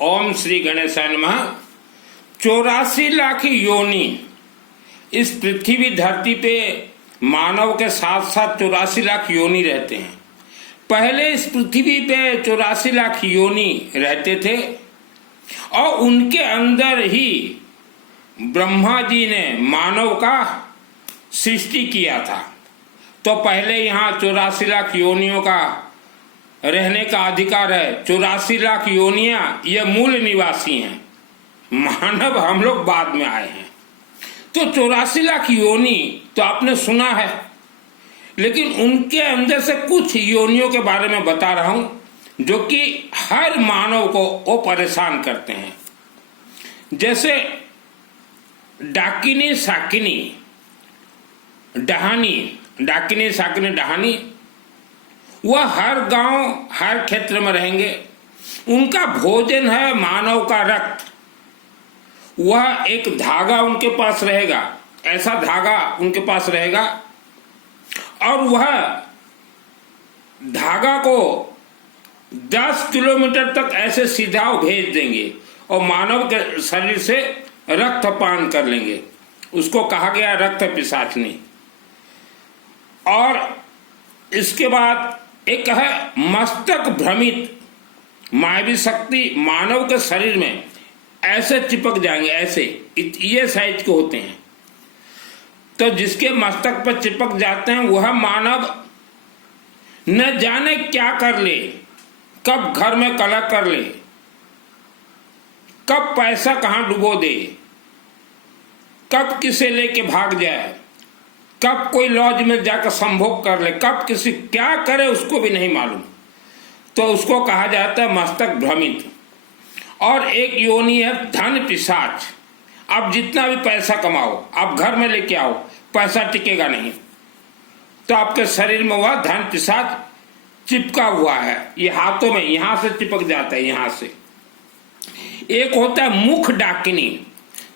ओम श्री गणेशाय नमः। 84 लाख योनि इस पृथ्वी धरती पे मानव के साथ साथ 84 लाख योनि रहते हैं। पहले इस पृथ्वी पे 84 लाख योनि रहते थे और उनके अंदर ही ब्रह्मा जी ने मानव का सृष्टि किया था। तो पहले यहाँ 84 लाख योनियों का रहने का अधिकार है। 84 लाख योनियां ये मूल निवासी हैं, मानव हम लोग बाद में आए हैं। तो 84 लाख योनि तो आपने सुना है, लेकिन उनके अंदर से कुछ योनियों के बारे में बता रहा हूं जो कि हर मानव को वो परेशान करते हैं। जैसे डाकिनी साकिनी डहानी, डाकिनी साकिनी डहानी, वह हर गांव हर क्षेत्र में रहेंगे। उनका भोजन है मानव का रक्त। वह एक धागा उनके पास रहेगा, ऐसा धागा उनके पास रहेगा और वह धागा को 10 किलोमीटर तक ऐसे सीधा भेज देंगे और मानव के शरीर से रक्त पान कर लेंगे। उसको कहा गया रक्त पिशाचनी। और इसके बाद एक है मस्तक भ्रमित मायावी शक्ति, मानव के शरीर में ऐसे चिपक जाएंगे, ऐसे ये साइज के होते हैं। तो जिसके मस्तक पर चिपक जाते हैं वह मानव न जाने क्या कर ले, कब घर में कलह कर ले, कब पैसा कहां डुबो दे, कब किसे लेके भाग जाए, कब कोई लॉज में जाकर संभोग कर ले, कब किसी क्या करे उसको भी नहीं मालूम। तो उसको कहा जाता है मस्तक भ्रमित। और एक योनि है धन पिशाच। आप जितना भी पैसा कमाओ, आप घर में लेके आओ, पैसा टिकेगा नहीं। तो आपके शरीर में वह धन पिशाच चिपका हुआ है, ये हाथों में यहां से चिपक जाता है, यहां से। एक होता है मुख डाकिनी,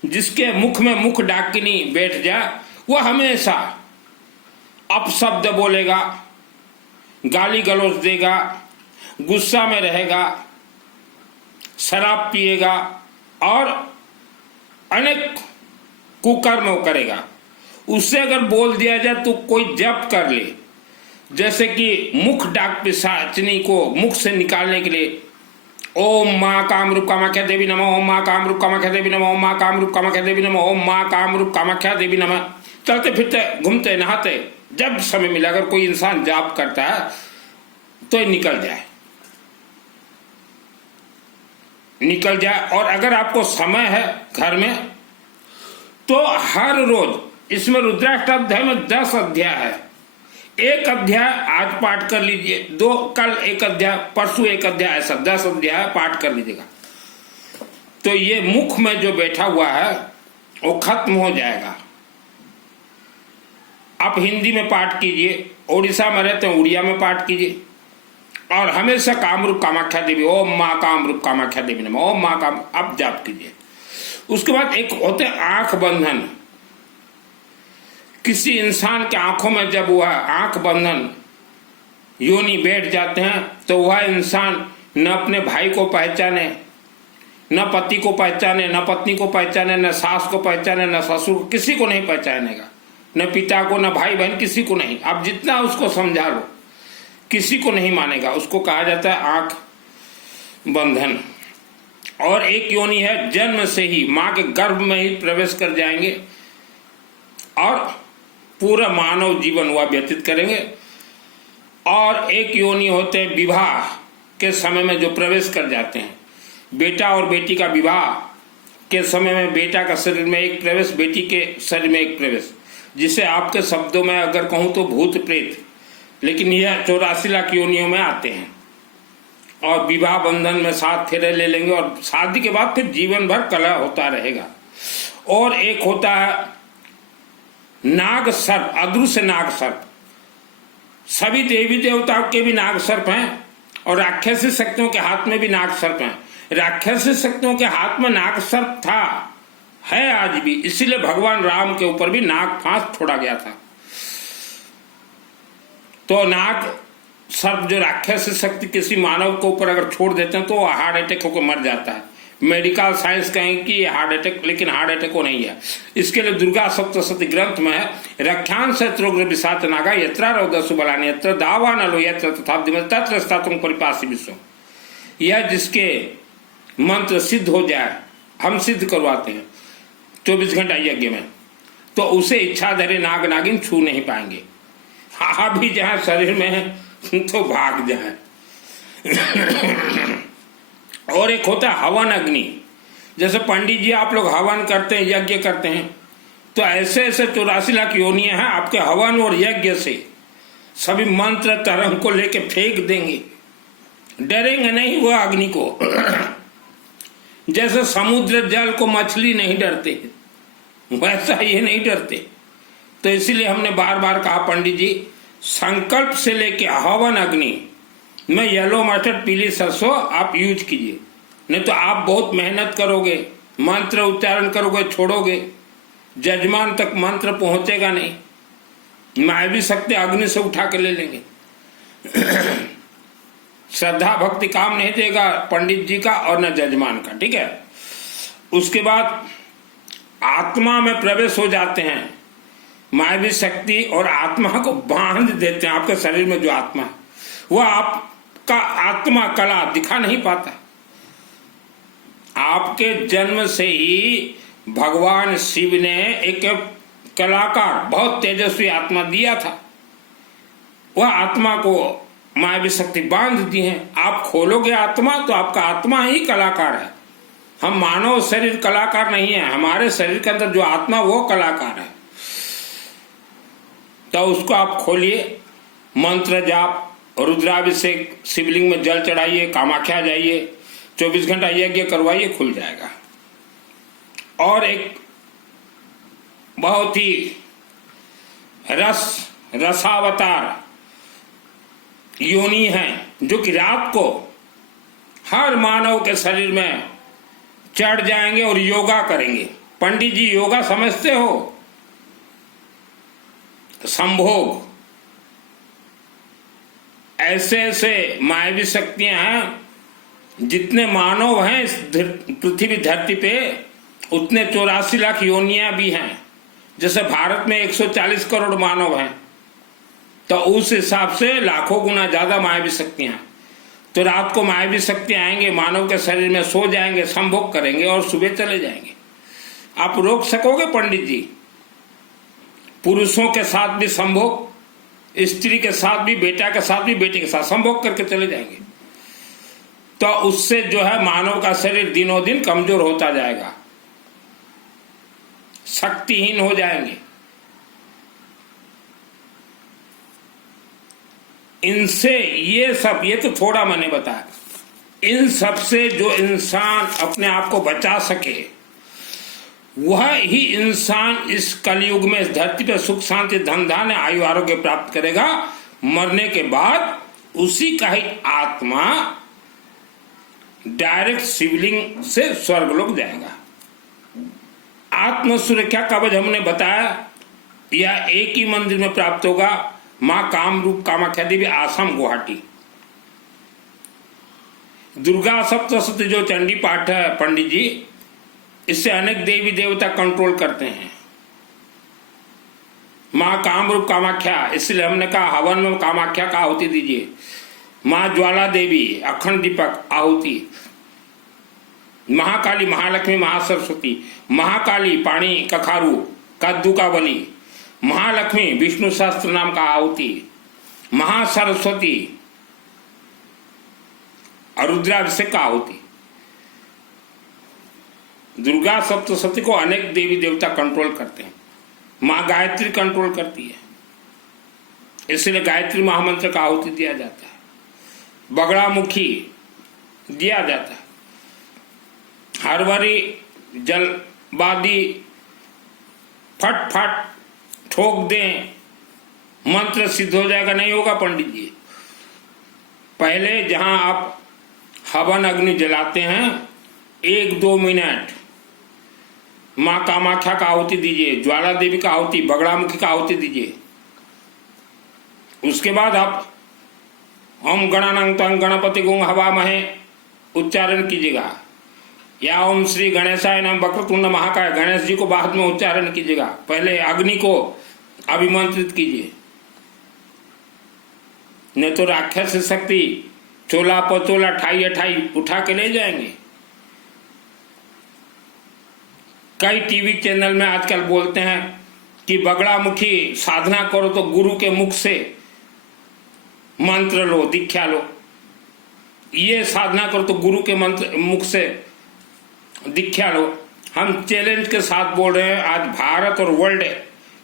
जिसके मुख में मुख डाकिनी बैठ जाए वह हमेशा अपशब्द बोलेगा, गाली गलौज देगा, गुस्सा में रहेगा, शराब पिएगा और अनेक कुकर्म करेगा। उससे अगर बोल दिया जाए तो कोई जप कर ले, जैसे कि मुख डाक पिशाचनी को मुख से निकालने के लिए ओम माँ कामरूप कामाख्या देवी नमः, ओम माँ कामरूप कामाख्या देवी नमः, ओम माँ कामरूप कामाख्या देवी नमः, ओम माँ कामरूप कामाख्या देवी नमः। चलते फिरते घूमते नहाते जब समय मिला अगर कोई इंसान जाप करता है तो निकल जाए। और अगर आपको समय है घर में तो हर रोज, इसमें रुद्राष्टाध्याय में 10 अध्याय है, एक अध्याय आज पाठ कर लीजिए, कल एक अध्याय, परसों एक अध्याय, ऐसा 10 अध्याय पाठ कर लीजिएगा। तो ये मुख में जो बैठा हुआ है वो खत्म हो जाएगा। आप हिंदी में पाठ कीजिए, उड़ीसा में रहते हैं उड़िया में पाठ कीजिए और हमेशा कामरूप कामाख्या देवी, ओम माँ कामरूप कामाख्या देवी नमः, ओम माँ काम, आप जाप कीजिए। उसके बाद एक होते आंख बंधन। किसी इंसान के आंखों में जब वह आंख बंधन योनि बैठ जाते हैं तो वह इंसान न अपने भाई को पहचाने, न पति को पहचाने, न पत्नी को पहचाने, न सास को पहचाने, न ससुर को, किसी को नहीं पहचानेगा, न पिता को, न भाई बहन, किसी को नहीं। आप जितना उसको समझा लो किसी को नहीं मानेगा। उसको कहा जाता है आंख बंधन। और एक योनि है जन्म से ही मां के गर्भ में ही प्रवेश कर जाएंगे और पूरा मानव जीवन वह व्यतीत करेंगे। और एक योनि होते हैं विवाह के समय में जो प्रवेश कर जाते हैं। बेटा और बेटी का विवाह के समय में बेटा का शरीर में एक प्रवेश, बेटी के शरीर में एक प्रवेश, जिसे आपके शब्दों में अगर कहूं तो भूत प्रेत, लेकिन यह 84 लाख योनियों में आते हैं। और विवाह बंधन में 7 फेरे ले लेंगे और शादी के बाद फिर जीवन भर कलह होता रहेगा। और एक होता है नाग सर्प, अदृश्य नाग सर्प। सभी देवी देवताओं के भी नाग सर्प हैं और राक्षसी शक्तियों के हाथ में भी नाग सर्प हैं। राक्षसी शक्तियों के हाथ में नाग सर्प था, है आज भी, इसीलिए भगवान राम के ऊपर भी नाग फांस छोड़ा गया था। तो नाग सर्प जो राक्षस शक्ति किसी मानव के ऊपर अगर छोड़ देते हैं तो वो हार्ट अटैक होकर मर जाता है। मेडिकल साइंस कहें कि हार्ट अटैक, लेकिन हार्ट अटैक को नहीं है। इसके लिए दुर्गा सप्तशती ग्रंथ में है, रख्यान शत्रुघ्न विषात नागा यत्रा रौदसु बलानि यत्र दावा नलो यत्र तथा तत्र स्थातुम परिपासी विश्व। यह जिसके मंत्र सिद्ध हो जाए, हम सिद्ध करवाते हैं 24 घंटा यज्ञ में, तो उसे इच्छाधारी नाग नागिन छू नहीं पाएंगे। हाँ भी जहां शरीर में है तो भाग जाए। और एक होता है हवन अग्नि। जैसे पंडित जी आप लोग हवन करते हैं, यज्ञ करते हैं, तो ऐसे ऐसे 84 लाख योनियां हैं, आपके हवन और यज्ञ से सभी मंत्र तरंग को लेके फेंक देंगे, डरेंगे नहीं वो अग्नि को। जैसे समुद्र जल को मछली नहीं डरते, वैसा ये नहीं डरते। तो इसीलिए हमने बार बार कहा पंडित जी, संकल्प से लेके हवन अग्नि में येलो मस्टर्ड पीली सरसों आप यूज कीजिए, नहीं तो आप बहुत मेहनत करोगे, मंत्र उच्चारण करोगे, छोड़ोगे, जजमान तक मंत्र पहुंचेगा नहीं। मैं भी सकते अग्नि से उठा के ले लेंगे। श्रद्धा भक्ति काम नहीं देगा पंडित जी का और न जजमान का, ठीक है। उसके बाद आत्मा में प्रवेश हो जाते हैं, मायावी शक्ति और आत्मा को बांध देते हैं। आपके शरीर में जो आत्मा है वो आपका आत्मा कला दिखा नहीं पाता। आपके जन्म से ही भगवान शिव ने एक कलाकार, बहुत तेजस्वी आत्मा दिया था। वह आत्मा को मायावी शक्ति बांध दी है। आप खोलोगे आत्मा तो आपका आत्मा ही कलाकार है। हम मानव शरीर कलाकार नहीं है, हमारे शरीर के अंदर जो आत्मा वो कलाकार है। तो उसको आप खोलिए, मंत्र जाप, रुद्राभिषेक, शिवलिंग में जल चढ़ाइए, कामाख्या जाइए, 24 घंटा यज्ञ करवाइए, खुल जाएगा। और एक बहुत ही रसावतार योनि है जो कि रात को हर मानव के शरीर में चढ़ जाएंगे और योगा करेंगे। पंडित जी योगा समझते हो? संभोग, ऐसे ऐसे मायावी शक्तियां हैं। जितने मानव हैं इस पृथ्वी धरती पे उतने 84 लाख योनियां भी हैं। जैसे भारत में 140 करोड़ मानव हैं, तो उस हिसाब से लाखों गुना ज्यादा मायावी शक्तियां। तो रात को मायावी शक्तियां आएंगे, मानव के शरीर में सो जाएंगे, संभोग करेंगे और सुबह चले जाएंगे। आप रोक सकोगे पंडित जी? पुरुषों के साथ भी संभोग, स्त्री के साथ भी, बेटा के साथ भी, बेटे के साथ संभोग करके चले जाएंगे। तो उससे जो है मानव का शरीर दिनों दिन कमजोर होता जाएगा, शक्तिहीन हो जाएंगे। इनसे ये तो थोड़ा मैंने बताया, इन सब से जो इंसान अपने आप को बचा सके वह ही इंसान इस कलयुग में इस धरती पर सुख शांति धन धान्य आयु आरोग्य प्राप्त करेगा। मरने के बाद उसी का ही आत्मा डायरेक्ट शिवलिंग से स्वर्गलोक जाएगा। आत्म सुरक्षा कवच हमने बताया, यह एक ही मंदिर में प्राप्त होगा, मां कामरूप कामाख्या देवी, आसाम गुवाहाटी। दुर्गा सप्तशती जो चंडी पाठ है पंडित जी, इससे अनेक देवी देवता कंट्रोल करते हैं। मां कामरूप कामाख्या, इसलिए हमने कहा हवन में कामाख्या का आहुति दीजिए। मां ज्वाला देवी, अखंड दीपक आहुति। महाकाली, महालक्ष्मी, महासरस्वती। महाकाली पाणी कखारू कद्दू का बनी। महालक्ष्मी विष्णु सहस्त्र नाम का आहुति। महासरस्वती रुद्राभिषेक का आहुति। दुर्गा सप्तशती को अनेक देवी देवता कंट्रोल करते हैं। मां गायत्री कंट्रोल करती है, इसलिए गायत्री महामंत्र का आहुति दिया जाता है। बगड़ामुखी दिया जाता है। हरवरी जलबादी फट फट ठोक दें, मंत्र सिद्ध हो जाएगा, नहीं होगा पंडित जी। पहले जहां आप हवन अग्नि जलाते हैं 1-2 मिनट मां कामाख्या का आहुति दीजिए, ज्वाला देवी का आहुति, बगड़ामुखी का आहुति दीजिए। उसके बाद आप ओम गणानां त्वं गणपति गुं हवामहे उच्चारण कीजिएगा। या ओम श्री गणेशाय नमः वक्रतुंड महाकाय, गणेश जी को बाद में उच्चारण कीजिएगा, पहले अग्नि को अभिमंत्रित कीजिए, नहीं तो राक्षस शक्ति चोला पचोला ठाई अठाई उठा के ले जाएंगे। कई टीवी चैनल में आजकल बोलते हैं कि बगड़ामुखी साधना करो तो गुरु के मुख से मंत्र लो, दीक्षा लो, ये साधना करो तो गुरु के मंत्र मुख से दीक्षा लो। हम चैलेंज के साथ बोल रहे हैं, आज भारत और वर्ल्ड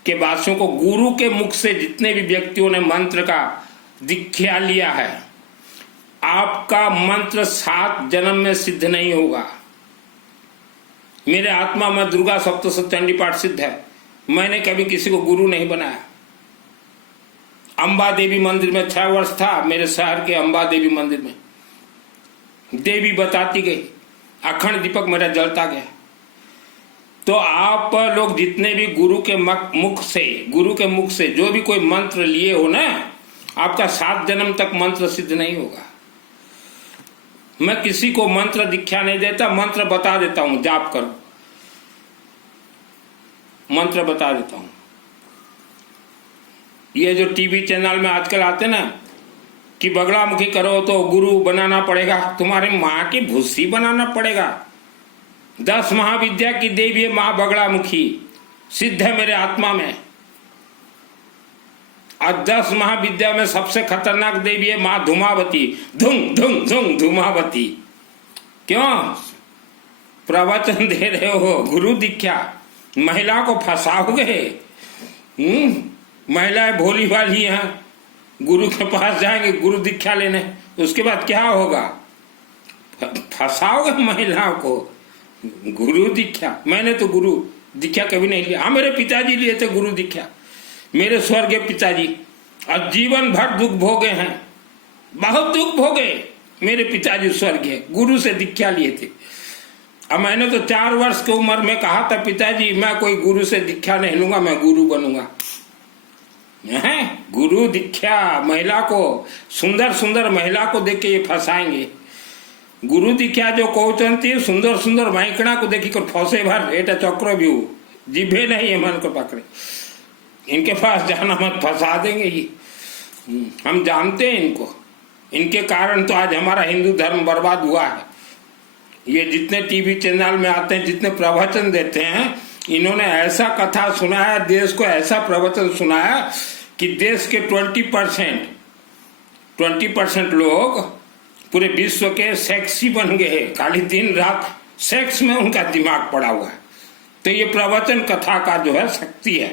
के वासियों को गुरु के मुख से जितने भी व्यक्तियों ने मंत्र का दीक्षा लिया है, आपका मंत्र 7 जन्म में सिद्ध नहीं होगा। मेरे आत्मा में दुर्गा सप्तशती पाठ सिद्ध है, मैंने कभी किसी को गुरु नहीं बनाया। अंबा देवी मंदिर में 6 वर्ष था, मेरे शहर के अंबा देवी मंदिर में देवी बताती गई, अखंड दीपक मेरा जलता गया। तो आप लोग जितने भी गुरु के मुख से जो भी कोई मंत्र लिए हो ना, आपका 7 जन्म तक मंत्र सिद्ध नहीं होगा। मैं किसी को मंत्र दीक्षा नहीं देता, मंत्र बता देता हूं, जाप करो, मंत्र बता देता हूं। ये जो टीवी चैनल में आजकल आते ना कि बगड़ामुखी करो तो गुरु बनाना पड़ेगा, तुम्हारी माँ की भूसी बनाना पड़ेगा। 10 महाविद्या की देवी है माँ बगड़ामुखी, सिद्ध है मेरे आत्मा में। और 10 महाविद्या में सबसे खतरनाक देवी है माँ धूमावती, धुम धुम धुम धूमावती। क्यों प्रवचन दे रहे हो, गुरु दीक्षा, महिला को फंसाओगे। महिलाएं भोली भाली हैं, गुरु के पास जाएंगे गुरु दीक्षा लेने, उसके बाद क्या होगा, फंसाओगे महिलाओं को। गुरु दीक्षा, मैंने तो गुरु दीक्षा कभी नहीं लिया। हाँ, मेरे पिताजी लिए थे गुरु दीक्षा, मेरे स्वर्गीय पिताजी, और जीवन भर दुख भोगे हैं, बहुत दुख भोगे मेरे पिताजी स्वर्गीय, गुरु से दीक्षा लिए थे। अब मैंने तो 4 वर्ष की उम्र में कहा था, पिताजी मैं कोई गुरु से दीक्षा नहीं लूंगा, मैं गुरु बनूंगा। गुरु दीक्षा, महिला को, सुंदर सुंदर महिला को देख के ये फंसाएंगे। गुरु दीक्षा जो कहते सुंदर सुंदर माइकड़ा को देखी कर फंसे भर, एटा चक्रव्यूह, जिभे नहीं है मन को पकड़े, इनके पास जाना मत, फंसा देंगे ये। हम जानते हैं इनको, इनके कारण तो आज हमारा हिंदू धर्म बर्बाद हुआ है। ये जितने टीवी चैनल में आते हैं, जितने प्रवचन देते हैं, इन्होंने ऐसा कथा सुनाया, देश को ऐसा प्रवचन सुनाया कि देश के 20% लोग पूरे विश्व के सेक्सी बन गए हैं। खाली दिन रात सेक्स में उनका दिमाग पड़ा हुआ है। तो ये प्रवचन कथा का जो है शक्ति है।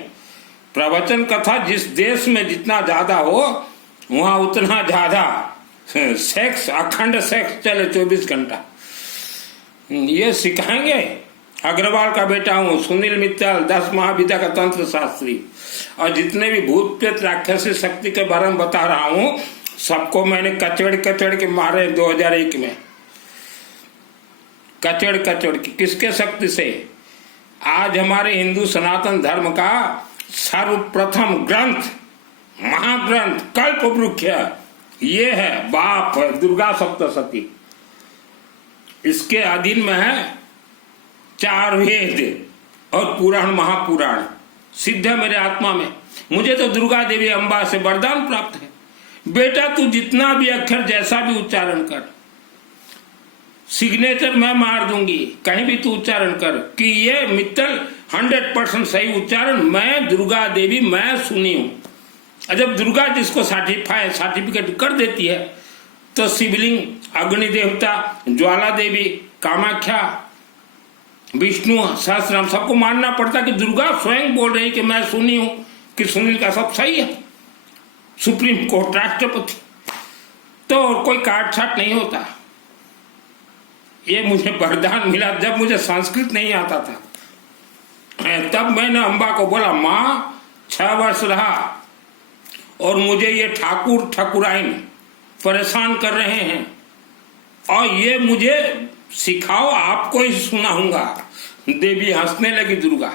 प्रवचन कथा जिस देश में जितना ज्यादा हो, वहां उतना ज्यादा सेक्स, अखंड सेक्स चले 24 घंटा। ये सिखाएंगे। अग्रवाल का बेटा हूँ, सुनील मित्तल, 10 महाविद्या का तंत्र शास्त्री, और जितने भी भूत प्रेत राक्षसी शक्ति के बारे में बता रहा हूँ, सबको मैंने कचड़ के मारे 2001 में। कचड़ के किसके शक्ति से? आज हमारे हिंदू सनातन धर्म का सर्वप्रथम ग्रंथ, महाग्रंथ, कल्प वृक्ष ये है बाप दुर्गा सप्तशती। इसके अधीन में है 4 वेद और पुराण, महापुराण सिद्ध है मेरे आत्मा में। मुझे तो दुर्गा देवी अम्बा से वरदान प्राप्त है, बेटा तू जितना भी अक्षर जैसा भी उच्चारण कर, सिग्नेचर मैं मार दूंगी, कहीं भी तू उच्चारण कर कि ये मित्तल 100% सही उच्चारण, मैं दुर्गा देवी मैं सुनी हूं। जब दुर्गा जिसको सर्टिफिकेट कर देती है, तो शिवलिंग, अग्नि देवता, ज्वाला देवी, कामाख्या, विष्णु सहस्रनाम सबको मानना पड़ता कि दुर्गा स्वयं बोल रही कि मैं सुनी हूं कि सुनील का सब सही है। सुप्रीम कोर्ट, राष्ट्रपति, तो कोई काट छाट नहीं होता। ये मुझे वरदान मिला जब मुझे संस्कृत नहीं आता था। तब मैंने अम्बा को बोला, माँ 6 वर्ष रहा और मुझे ये ठाकुर ठाकुराइन परेशान कर रहे हैं, और ये मुझे सिखाओ, आपको ही सुनाऊंगा। देवी हंसने लगी दुर्गा।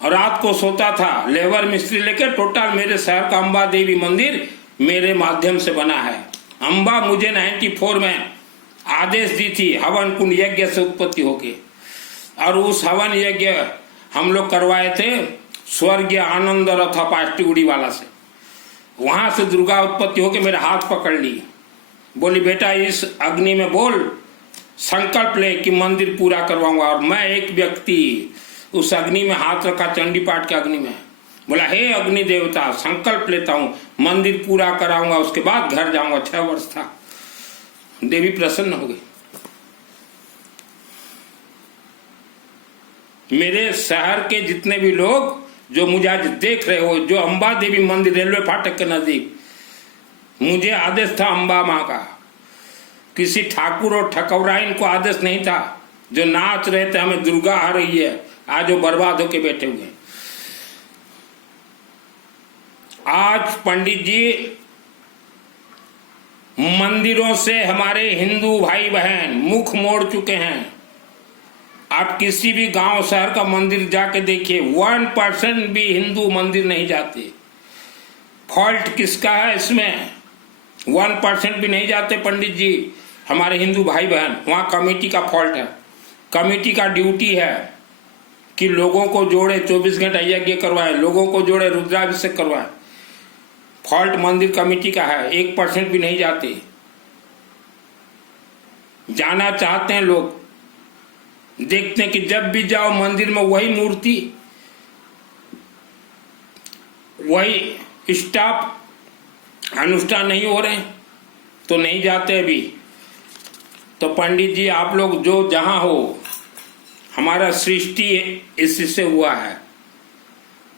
और रात को सोता था, लेबर मिस्त्री लेकर टोटल मेरे शहर का अम्बा देवी मंदिर मेरे माध्यम से बना है। अम्बा मुझे 94 में आदेश दी थी हवन कुंड यज्ञ से उत्पत्ति होके, और उस हवन यज्ञ हम लोग करवाए थे स्वर्गीय आनंद रथ पाष्टिगुड़ी वाला से। वहां से दुर्गा उत्पत्ति होके मेरा हाथ पकड़ ली, बोली बेटा इस अग्नि में बोल, संकल्प ले कि मंदिर पूरा करवाऊंगा। और मैं एक व्यक्ति उस अग्नि में हाथ रखा, चंडी पाठ के अग्नि में, बोला हे अग्नि देवता संकल्प लेता हूं मंदिर पूरा कराऊंगा, उसके बाद घर जाऊंगा। 6 वर्ष था, देवी प्रसन्न हो गई। मेरे शहर के जितने भी लोग जो मुझे आज देख रहे हो, जो अंबा देवी मंदिर रेलवे फाटक के नजदीक, मुझे आदेश था अंबा माँ का, किसी ठाकुर और ठकौराइन को आदेश नहीं था। जो नाच रहे थे हमें दुर्गा आ रही है, आज वो बर्बाद होके बैठे हुए हैं। आज पंडित जी मंदिरों से हमारे हिंदू भाई बहन मुख मोड़ चुके हैं। आप किसी भी गांव शहर का मंदिर जाके देखिए, 1% भी हिंदू मंदिर नहीं जाते। फॉल्ट किसका है इसमें? 1% भी नहीं जाते पंडित जी हमारे हिंदू भाई बहन। वहां कमेटी का फॉल्ट है। कमेटी का ड्यूटी है कि लोगों को जोड़े, 24 घंटा यज्ञ करवाए, लोगों को जोड़े, रुद्राभिषेक करवाए। फॉल्ट मंदिर कमेटी का है, 1% भी नहीं जाते। जाना चाहते हैं लोग, देखते हैं कि जब भी जाओ मंदिर में वही मूर्ति, वही स्टाफ, अनुष्ठान नहीं हो रहे तो नहीं जाते अभी। तो पंडित जी आप लोग जो जहां हो, हमारा सृष्टि इससे हुआ है,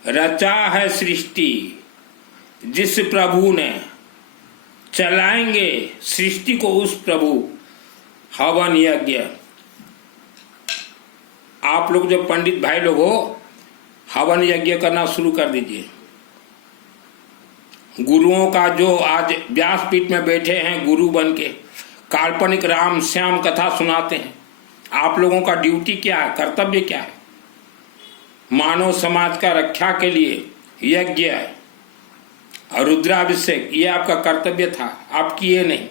रचा है सृष्टि जिस प्रभु ने, चलाएंगे सृष्टि को उस प्रभु। हवन यज्ञ आप लोग जो पंडित भाई लोग हो, हवन यज्ञ करना शुरू कर दीजिए। गुरुओं का जो आज व्यासपीठ में बैठे हैं गुरु बन के, काल्पनिक राम श्याम कथा सुनाते हैं। आप लोगों का ड्यूटी क्या है, कर्तव्य क्या है? मानव समाज का रक्षा के लिए यज्ञ और रुद्राभिषेक, ये आपका कर्तव्य था, आप किए नहीं।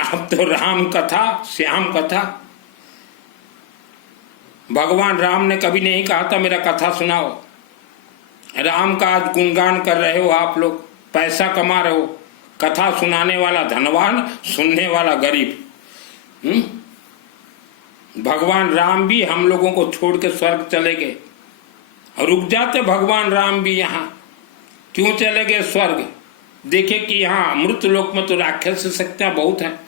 आप तो राम कथा श्याम कथा, भगवान राम ने कभी नहीं कहा था मेरा कथा सुनाओ। राम का आज गुणगान कर रहे हो आप लोग, पैसा कमा रहे हो। कथा सुनाने वाला धनवान, सुनने वाला गरीब। भगवान राम भी हम लोगों को छोड़ के स्वर्ग चले गए, रुक जाते भगवान राम भी। यहाँ क्यों चले गए स्वर्ग? देखे कि यहाँ मृत लोक में तो राक्षस शक्तियां बहुत हैं,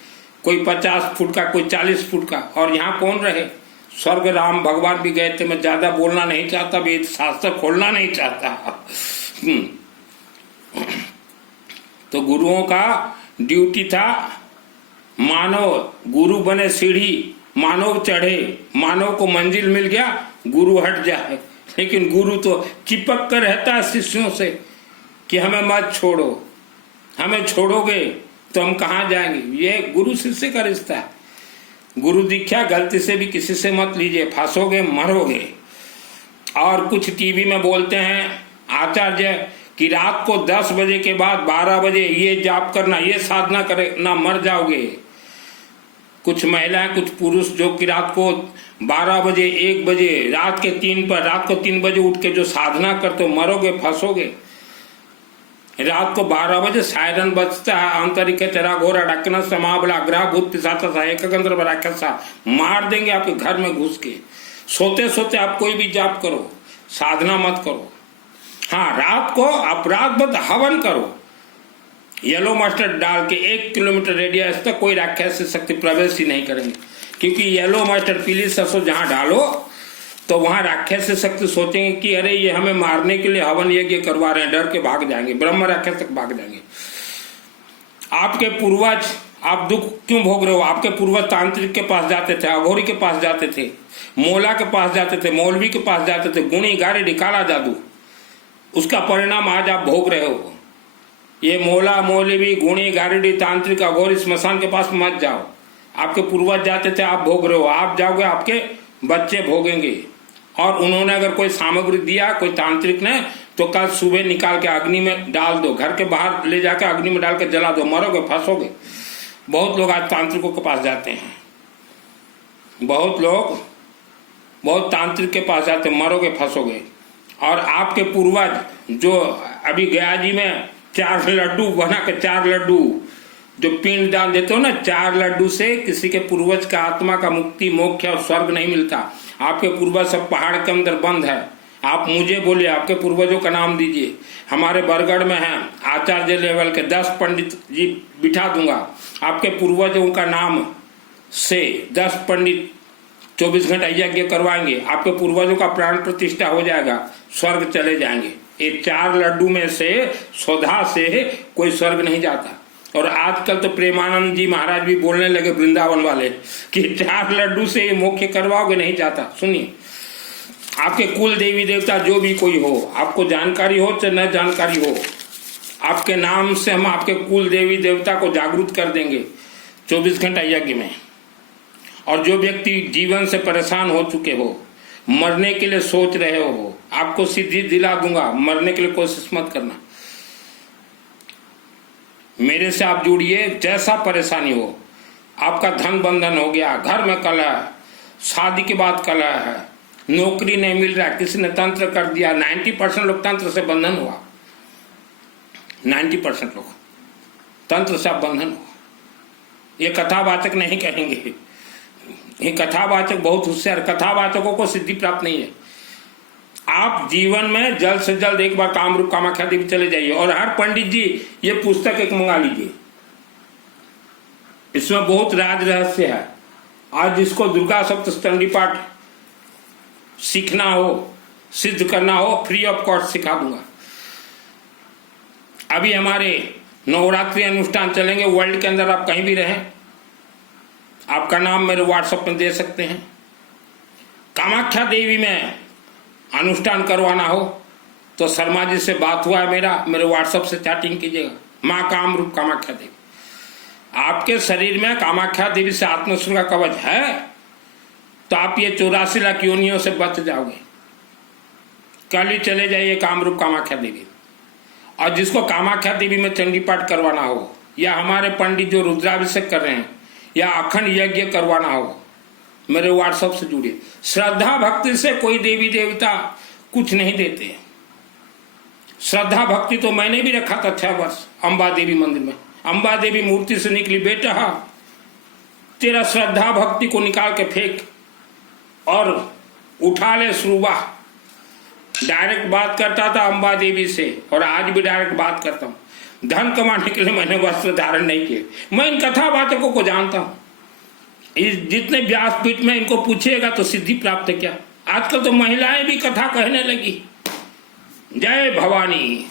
कोई 50 फुट का, कोई 40 फुट का, और यहाँ कौन रहे? स्वर्ग राम भगवान भी गए थे। मैं ज्यादा बोलना नहीं चाहता, वेद शास्त्र खोलना नहीं चाहता। तो गुरुओं का ड्यूटी था, मानव गुरु बने सीढ़ी, मानव चढ़े, मानव को मंजिल मिल गया, गुरु हट जाए। लेकिन गुरु तो चिपक कर रहता है शिष्यों से कि हमें मत छोड़ो, हमें छोड़ोगे तो हम कहाँ जाएंगे। ये गुरु शिष्य का रिश्ता है। गुरु दीक्षा गलती से भी किसी से मत लीजिए, फंसोगे, मरोगे। और कुछ टीवी में बोलते हैं आचार्य कि रात को 10 बजे के बाद 12 बजे ये जाप करना, ये साधना करे ना, मर जाओगे। कुछ महिलाएं, कुछ पुरुष जो कि रात को 12 बजे, 1 बजे, रात को 3 बजे उठ के जो साधना करते हो, मरोगे, फंसोगे। रात को 12 बजे सायरन बजता है, आंतरिक तेरा घोरा डकना समाबला ग्रह भूत पिशाचा एक राक्षसा मार देंगे आपके घर में घुस के। सोते सोते आप कोई भी जाप करो, साधना मत करो। हाँ, रात को अपराध मत हवन करो, येलो मस्टर्ड डाल के 1 किलोमीटर रेडियस तक कोई राक्षस शक्ति प्रवेश ही नहीं करेंगे। क्योंकि येलो मस्टर्ड, पीली सरसों जहां डालो तो वहां राक्षस शक्ति सोचेंगे कि अरे ये हमें मारने के लिए हवन यज्ञ करवा रहे हैं, डर के भाग जाएंगे, ब्रह्म राक्षस तक भाग जाएंगे। आपके पूर्वज, आप दुख क्यों भोग रहे हो? आपके पूर्वज तांत्रिक के पास जाते थे, अघोरी के पास जाते थे, मोला के पास जाते थे, मौलवी के पास जाते थे, गुणी गारी काला जादू, उसका परिणाम आज आप भोग रहे हो। ये मोला, मौलवी, गुणी गारेडी, तांत्रिक, अघोरी, स्मशान के पास मत जाओ। आपके पूर्वज जाते थे, आप भोग रहे हो, आप जाओगे, आपके बच्चे भोगेंगे। और उन्होंने अगर कोई सामग्री दिया, कोई तांत्रिक ने, तो कल सुबह निकाल के अग्नि में डाल दो, घर के बाहर ले जाकर अग्नि में डाल के जला दो, मरोगे, फंसोगे। बहुत लोग आज तांत्रिकों के पास जाते हैं, बहुत लोग बहुत तांत्रिक के पास जाते, मरोगे फंसोगे। और आपके पूर्वज जो अभी गया जी में 4 लड्डू बना के 4 लड्डू जो पिंड दान देते हो ना, 4 लड्डू से किसी के पूर्वज का आत्मा का मुक्ति मोक्ष और स्वर्ग नहीं मिलता। आपके पूर्वज सब पहाड़ के अंदर बंद है। आप मुझे बोलिए, आपके पूर्वजों का नाम दीजिए। हमारे बरगढ़ में है आचार्य लेवल के 10 पंडित जी बिठा दूंगा। आपके पूर्वजों का नाम से 10 पंडित 24 घंटा यज्ञ करवाएंगे। आपके पूर्वजों का प्राण प्रतिष्ठा हो जाएगा, स्वर्ग चले जाएंगे। ये 4 लड्डू में से स्वधा से कोई स्वर्ग नहीं जाता। और आजकल तो प्रेमानंद जी महाराज भी बोलने लगे वृंदावन वाले कि 4 लड्डू से ये मोक्ष करवाओगे, नहीं जाता। सुनिए, आपके कुल देवी देवता जो भी कोई हो, आपको जानकारी हो चाहे न जानकारी हो, आपके नाम से हम आपके कुल देवी देवता को जागरूक कर देंगे 24 घंटा यज्ञ में। और जो व्यक्ति जीवन से परेशान हो चुके हो, मरने के लिए सोच रहे हो, आपको सिद्धि दिला दूंगा। मरने के लिए कोशिश मत करना, मेरे से आप जुड़िए। जैसा परेशानी हो, आपका धन बंधन हो गया, घर में कलह, शादी के बाद कलह है, नौकरी नहीं मिल रहा, किसी ने तंत्र कर दिया। 90% लोग तंत्र से बंधन हुआ, 90% लोग तंत्र से बंधन हुआ। ये कथावाचक नहीं कहेंगे, ये कथावाचक बहुत होशियार। कथावाचकों को सिद्धि प्राप्त नहीं है। आप जीवन में जल्द से जल्द एक बार कामरूप कामाख्या देवी चले जाइए। और हर पंडित जी ये पुस्तक एक मंगा लीजिए, इसमें बहुत राज रहस्य है। आज जिसको दुर्गा सप्तशती पाठ सीखना हो, सिद्ध करना हो, फ्री ऑफ कॉस्ट सिखा दूंगा। अभी हमारे नवरात्रि अनुष्ठान चलेंगे वर्ल्ड के अंदर, आप कहीं भी रहें, आपका नाम मेरे व्हाट्सएप में दे सकते हैं। कामाख्या देवी में अनुष्ठान करवाना हो तो शर्मा जी से बात हुआ है मेरा, मेरे व्हाट्सएप से चैटिंग कीजिएगा। माँ कामरूप कामाख्या देवी, आपके शरीर में कामाख्या देवी से आत्मसुर का कवच है तो आप ये 84 लाख योनियों से बच जाओगे। कल ही चले जाइए कामरूप कामाख्या देवी। और जिसको कामाख्या देवी में चंडी पाठ करवाना हो, या हमारे पंडित जो रुद्राभिषेक कर रहे हैं, या अखंड यज्ञ करवाना हो, मेरे व्हाट्सएप से जुड़िए। श्रद्धा भक्ति से कोई देवी देवता कुछ नहीं देते। श्रद्धा भक्ति तो मैंने भी रखा था 6 वर्ष अंबा देवी मंदिर में। अंबा देवी मूर्ति से निकली, बेटा तेरा श्रद्धा भक्ति को निकाल के फेंक और उठा ले सुरुबा। डायरेक्ट बात करता था अंबा देवी से, और आज भी डायरेक्ट बात करता हूँ। धन कमाने के लिए मैंने वस्त्र धारण नहीं किए। मैं इन कथावाचकों को जानता हूँ। इस जितने व्यासपीठ में इनको पूछिएगा तो सिद्धि प्राप्त है क्या। आजकल तो महिलाएं भी कथा कहने लगी। जय भवानी।